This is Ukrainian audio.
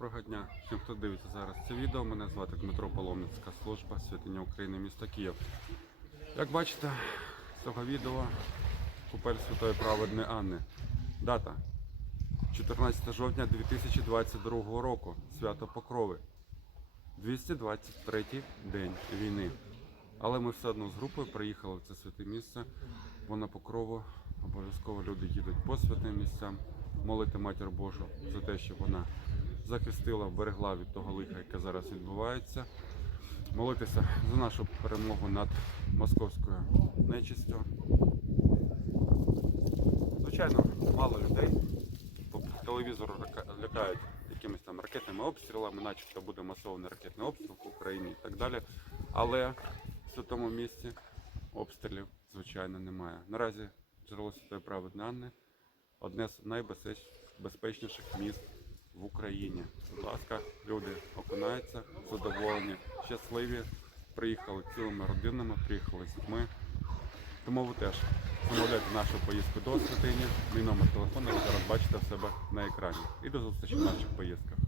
Доброго дня всім, хто дивиться зараз це відео. Мене звати Дмитро Паломницька служба святиня України, місто Київ. Як бачите, з цього відео купель Святої Праведної Анни. Дата 14 жовтня 2022 року. Свято Покрови. 223 день війни. Але ми все одно з групою приїхали в це святе місце, бо на покрову обов'язково люди їдуть по святим місцям, молити Матір Божу за те, щоб вона захистила, вберегла від того лиха, яке зараз відбувається. Молитися за нашу перемогу над московською нечистю. Звичайно, мало людей. По телевізору лякають якимись там ракетними обстрілами, начебто буде масований ракетний обстріл в Україні і так далі. Але в святому місці обстрілів, звичайно, немає. Наразі джерело Святої Праведної Анни одне з найбезпечніших міст в Україні. Будь ласка, люди окунаються, задоволені, щасливі, приїхали цілими родинами, приїхали з дітьми. Тому ви теж замовляйте нашу поїздку до святині. Мій номер телефону ви зараз бачите в себе на екрані. І до зустрічі в наших поїздках.